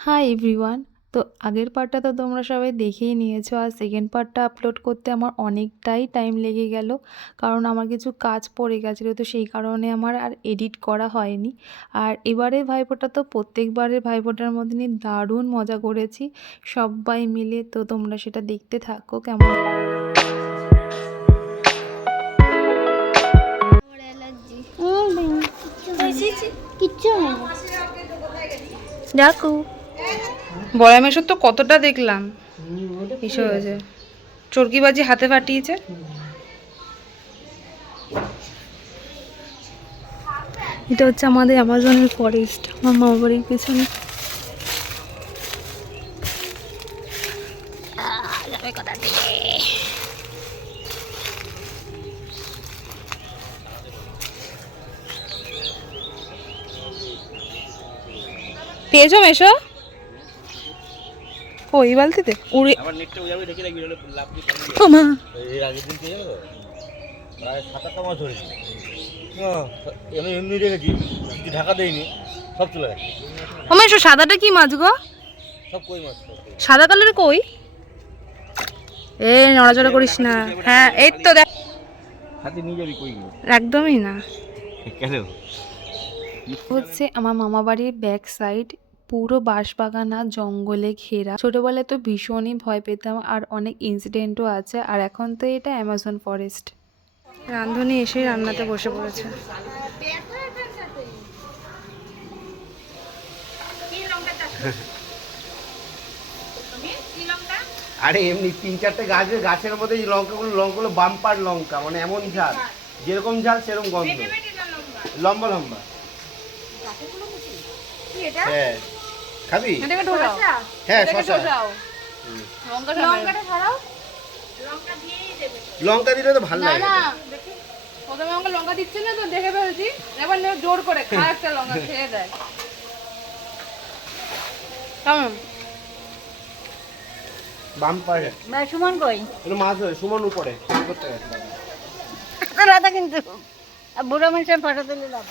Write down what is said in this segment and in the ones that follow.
Hi everyone. তো আগের পার্টটা তো তোমরা সবাই দেখেই নিয়েছো, আর সেকেন্ড পার্টটা আপলোড করতে আমার অনেকটাই টাইম লেগে গেল, কারণ আমার কিছু কাজ পড়ে গেছিলো, তো সেই কারণে আমার আর এডিট করা হয়নি। আর এবারে ভাইফোঁটা তো প্রত্যেকবারের ভাইফোঁটার মতনই দারুণ মজা করেছি সবাই মিলে। তো তোমরা সেটা দেখতে থাকো কেমন। দেখো বড়া মেশোর তো কতটা দেখলাম এসে হয়েছে, চরকিবাজি হাতে ফাটিয়েছে। এটা হচ্ছে আমাদের অ্যামাজনের ফরেস্ট, আমার মামা বাড়ির পেছনে। পেয়েছো মেশো? ও এই বালতিতে উড়ে আবার নেটটা ওই যাবে ঢেকে রাখবি, নাহলে লাভ দিয়ে ও মা। এর আগের দিন পেয়ে যাবে তো প্রায় 7-8টা মাছ ধরেছি। আমি এমনি রেখেছি, কিছু ঢাকা দেয়নি, সব চলে গেছে। ও মেশো সাদাটা কি মাছ গো? সব কই মাছ, সাদা কালারের কই? এ নড়াচড়া করিস না। হ্যাঁ এই তো দেখ, হাতে নিয়ে যাবি কই একদমই না। কেন হচ্ছে আমার মামা বাড়ির ব্যাক সাইড, পুরো বাঁশবাগান আর জঙ্গলে ঘেরা। ছোটবেলায় তো ভীষণই ভয় পেতাম, আর অনেক ইনসিডেন্টও আছে। আর এখন তো এটা অ্যামাজন ফরেস্ট। রাঁধুনি এসে রান্নাতে বসে পড়েছে। আরে এমনি 3-4টে গাছের মধ্যে এই লঙ্কাগুলো বাম্পার লঙ্কা, মানে এমন ঝাল, যেরকম ঝাল সেরকম গন্ধ, লম্বা লম্বা। হ্যাঁ খাবি? হ্যাঁ শসা, লঙ্কা দিলে তো ভালো লাগে। প্রথমে আমাকে লঙ্কা দিচ্ছে না তো দেখে ফেলছি, এবার জোর করে খা একটা লঙ্কা খেয়ে দেয়। কেমন বাম্পার। সুমন কই? এটা মাছ ধরে সুমন উপরে করতে গেছে। রাধা কিন্তু বুড়ো মানুষের ফটো তুলে দাও।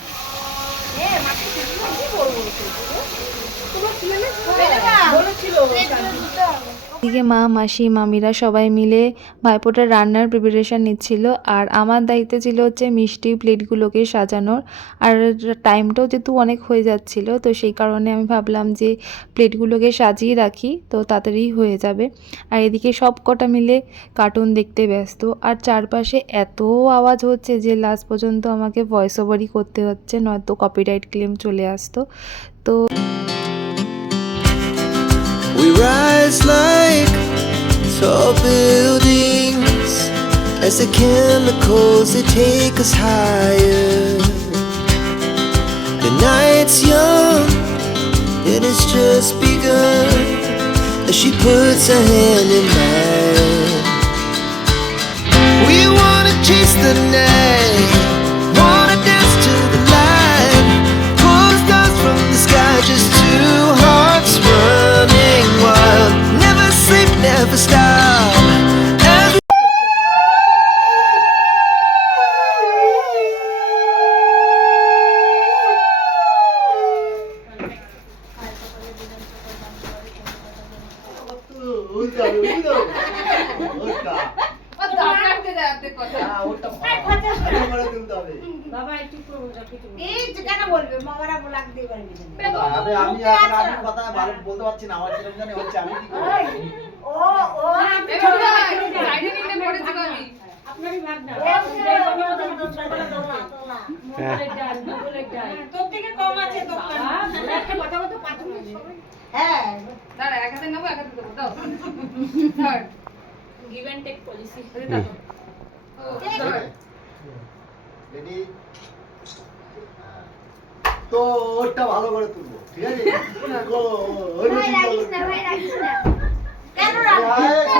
এদিকে মা, মাসি, মামিরা সবাই মিলে ভাইফোঁটার রান্নার প্রিপারেশান নিচ্ছিল, আর আমার দায়িত্ব ছিল হচ্ছে মিষ্টি প্লেটগুলোকে সাজানোর। আর টাইমটাও যেহেতু অনেক হয়ে যাচ্ছিল, তো সেই কারণে আমি ভাবলাম যে প্লেটগুলোকে সাজিয়ে রাখি, তো তাড়াতাড়ি হয়ে যাবে। আর এদিকে সব কটা মিলে কার্টুন দেখতে ব্যস্ত, আর চারপাশে এত আওয়াজ হচ্ছে যে লাস্ট পর্যন্ত আমাকে ভয়েস ওভারই করতে হচ্ছে, নয়তো কপিরাইট ক্লেম চলে আসতো। তো we rise like tall buildings as the chemicals they take us higher. The night's young and it's just begun as she puts her hand in mine. We wanna chase the night, wanna dance to the light, pull stars from the sky, just two hearts running wild, never sleep, never stop. আমি কথা ভালো বলতে পারছি না, আমার কিরকম জানি হচ্ছে, আমি কি করব? আপনারই ভাগ না। তোর থেকে কম আছে তো। একটা কথা বলতে পারতুম না। হ্যাঁ দাঁড়া, এক হাতে নেবো এক হাতে দেবো, দাও ধর, give and take policy. Ready? তো ওটা ভালো করে তুলবো, ঠিক আছে? ওই রাখিস না ভাই, রাখিস না। কেন রাখিস?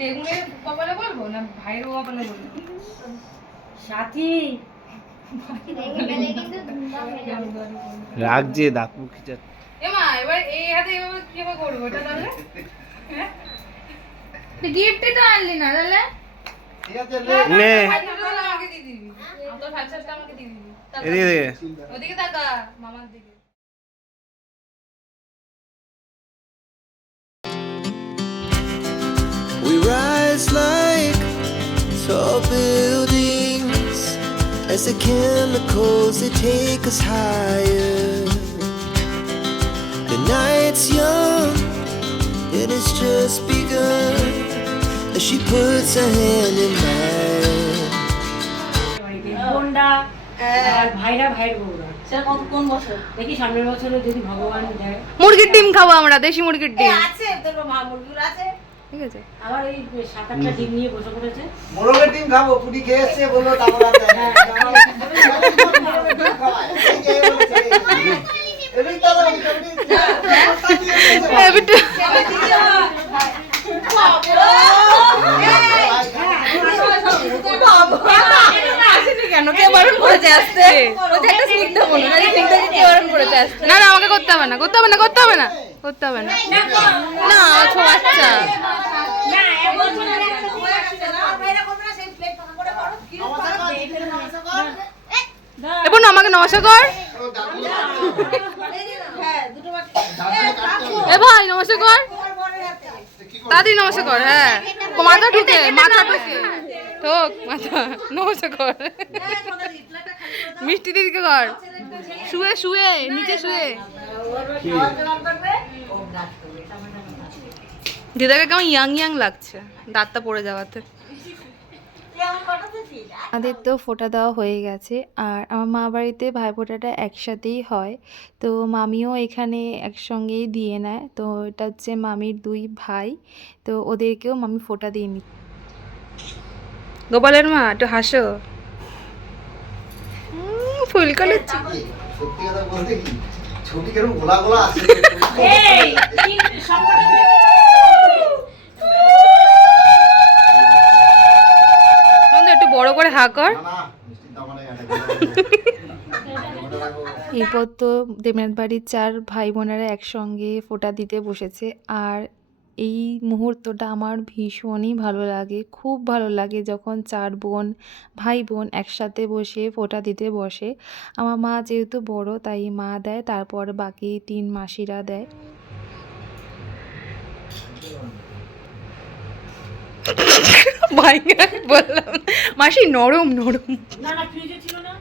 বেগুনের কপালে বলবো না ভাইয়ের কপালে বলবো? সাথী রাগ যে দাঁত মুখ খিচাচ্ছে। এমা এবার এই হাতে এভাবে কিভাবে করবো এটা তাহলে? গিফটই তো আনলি না তাহলে? ঠিক আছে নে আমাকে দিয়ে দিবি, তোর ফ্যানসারটা আমাকে দিয়ে দিবি। এদিকে ওদিকে তাকা, মামার দিকে। We rise like tall buildings as the chemicals they take us higher. The night's young, it has just begun as she puts her hand in mine. বোনরা আর ভাইরা ভাইয়ের বউরা সেটা কোন বছর দেখি সামনের বছরে যদি ভগবান দেয়। মুরগির ডিম খাবো আমরা, দেশি মুরগির ডিম। আছে তোর মা মুরগির আছে, ঠিক আছে। আবার এই 7-8টা ডিম নিয়ে বসে পড়েছে। মোরগের ডিম খাবো, পুটি খেয়ে এসছে বললো তারপর আর দেয় না। না না আমাকে করতে হবে না, করতে হবে না, করতে হবে না, করতে হবে না। না ছোট বাচ্চা। না এমন না ভাইরা করবে না, সেই প্লেট ভাঙা করে করো কি এবার আমাকে নমস্কার কর। হ্যাঁ দুটো বাটি এ ভাই নমস্কার কর, দাদি নমস্কার কর। হ্যাঁ মাথা ঢুকে, মাথা ঢুকে ঠোক মাথা, নমস্কার কর। মিষ্টি দিদিকে কর, শুয়ে শুয়ে নিচে শুয়ে। দিদাকে কেমন ইয়াং ইয়াং লাগছে দাঁতটা পড়ে যাওয়াতে। আমাদের তো ফোঁটা দেওয়া হয়ে গেছে, আর আমার মা বাড়িতে ভাইফোঁটাটা একসাথেই হয়, তো মামিও এখানে একসঙ্গেই দিয়ে নেয়। তো এটা হচ্ছে মামির 2 ভাই, তো ওদেরকেও মামি ফোঁটা দিয়ে নি। গোপালের মা একটু হাসো, ফুল কলের সত্যি কথা বলতে কি ছবি কেরম গোলা গোলা আছে। এই তিন সবকটা একটু বড় করে হা কর। না না মিষ্টি দাম মানে এরপর তো দেবনাথ বাড়ির 4 ভাই বোনেরা একসঙ্গে ফোঁটা দিতে বসেছে, আর এই মুহূর্তটা আমার ভীষণই ভালো লাগে। খুব ভালো লাগে যখন 4 ভাই বোন একসাথে বসে ফোঁটা দিতে বসে। আমার মা যেহেতু বড় তাই মা দেয়, তারপর বাকি 3 মাসিরা দেয়। ভাই বললাম মাসি নরম নরম। না না ফ্রিজে ছিল না।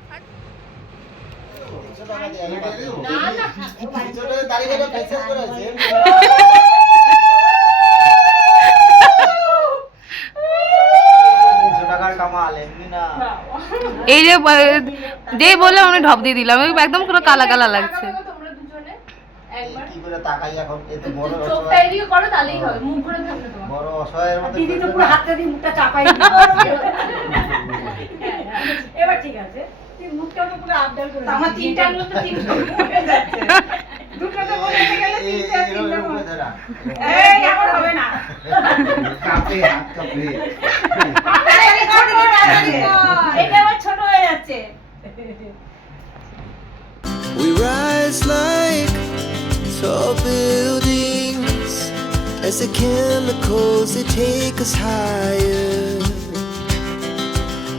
এই যে যে বললাম আমি ঢপ দিয়ে দিলাম, একদম পুরো কালা কালা লাগছে। কি করে তাকাই এখন, এত বড় চোখটা এদিকে করো তাহলেই হবে, মুখ করে থাকলে তোমার বড় অসহায়ের মতো দিদি তো পুরো হাতটা দিয়ে মুখটা চাপাই দিল। এবার ঠিক আছে, তুই মুখটা তো পুরো আপডাল করে আমার 3টা আনলো তো 3টা হয়ে যাচ্ছে, দুটো তো বলে গেলে 3টা এই আমার হবে না। কাপে হাত কাপে এটা আবার ছোট হয়ে যাচ্ছে। We rise like tall buildings as the chemicals they take us higher.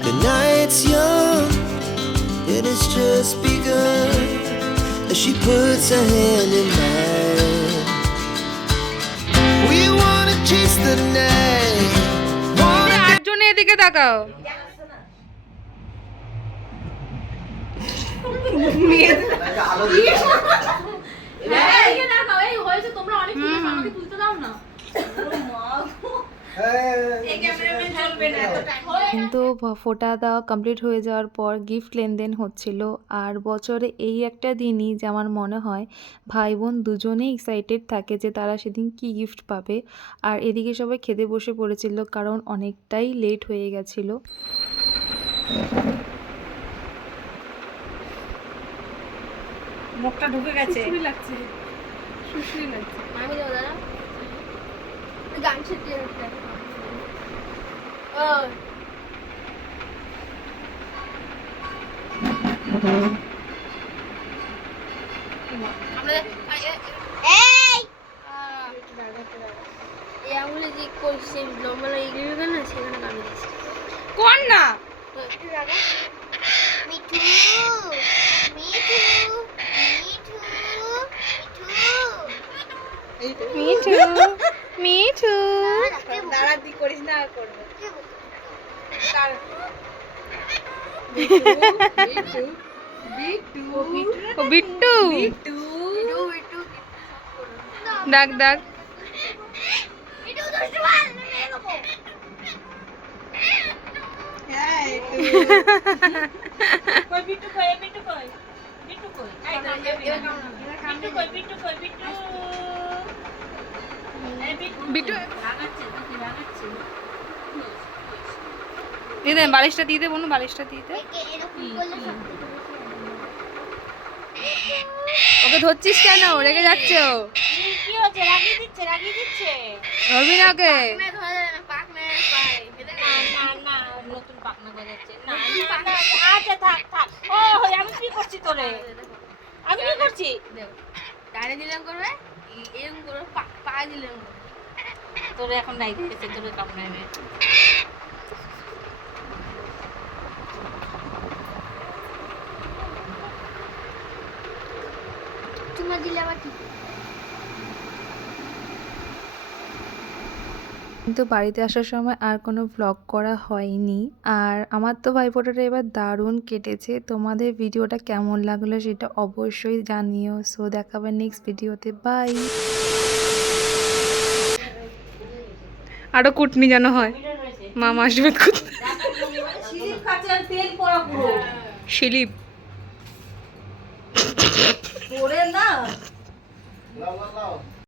The night's young, it has just begun as she puts her hand in mine. We wanna chase the night. আটজনে এদিকে তাকাও। আলো দিয়ে কিন্তু ফোঁটা দেওয়া complete হয়ে যাওয়ার পর গিফট লেনদেন হচ্ছিল, আর বছরে এই একটা দিনই যে আমার মনে হয় ভাই বোন দুজনেই এক্সাইটেড থাকে যে তারা সেদিন কি গিফট পাবে। আর এদিকে সবাই খেতে বসে পড়েছিল কারণ অনেকটাই লেট হয়ে গেছিলো। মুখটা ঢুকে গেছে। সুশ্রী লাগছে, সুশ্রী লাগছে। আমি দেবো দাদা গান ছেড়ে আমরা আঙুলে যে করছে লম্বা লাগে গেলে না সেখানে কামড়ে দিয়েছে। কোন না মিঠু মিঠু মিঠু মিঠু মিঠু দাঁড়া দি করিস না আর করবো ও বিট্টু ডাক ডাক কই বিট্টু কই বিট্টু কই বিট্টু কই এই তো বিট্টু কই বিট্টু কই বিট্টু এই বিট্টু লাগাচ্ছে তুই লাগাচ্ছে দিয়ে দে বালিশটা দিয়ে দে বোন বালিশটা দিয়ে দে ওকে ধরছিস কেন রেগে যাচ্ছে ও কি হচ্ছে লাগিয়ে দিচ্ছে ধরবি না ওকে না না নতুন পাকনা গজাচ্ছে না না আচ্ছা থাক থাক ও আমি কি করছি তোরে আমি কি করছি ডানে দিলাম করবে এরকম করে পা দিলাম তোরে এখন নাই গেছে তোরে কাম নাই চুমা দিলে আবার কি কিন্তু বাড়িতে আসার সময় আর কোনো ভ্লগ করা হয়নি। আর আমার তো ভাইফোঁটাটা এবার দারুণ কেটেছে। তোমাদের ভিডিওটা কেমন লাগলো সেটা অবশ্যই জানিও। সো দেখাবে নেক্সট ভিডিওতে, বাই। আরো কুটনি যেন হয় মামা আসবে সিলিপ খাচ্ছে আর তেল পড়া পুরো শিলিপ পড়ে না লাও লাও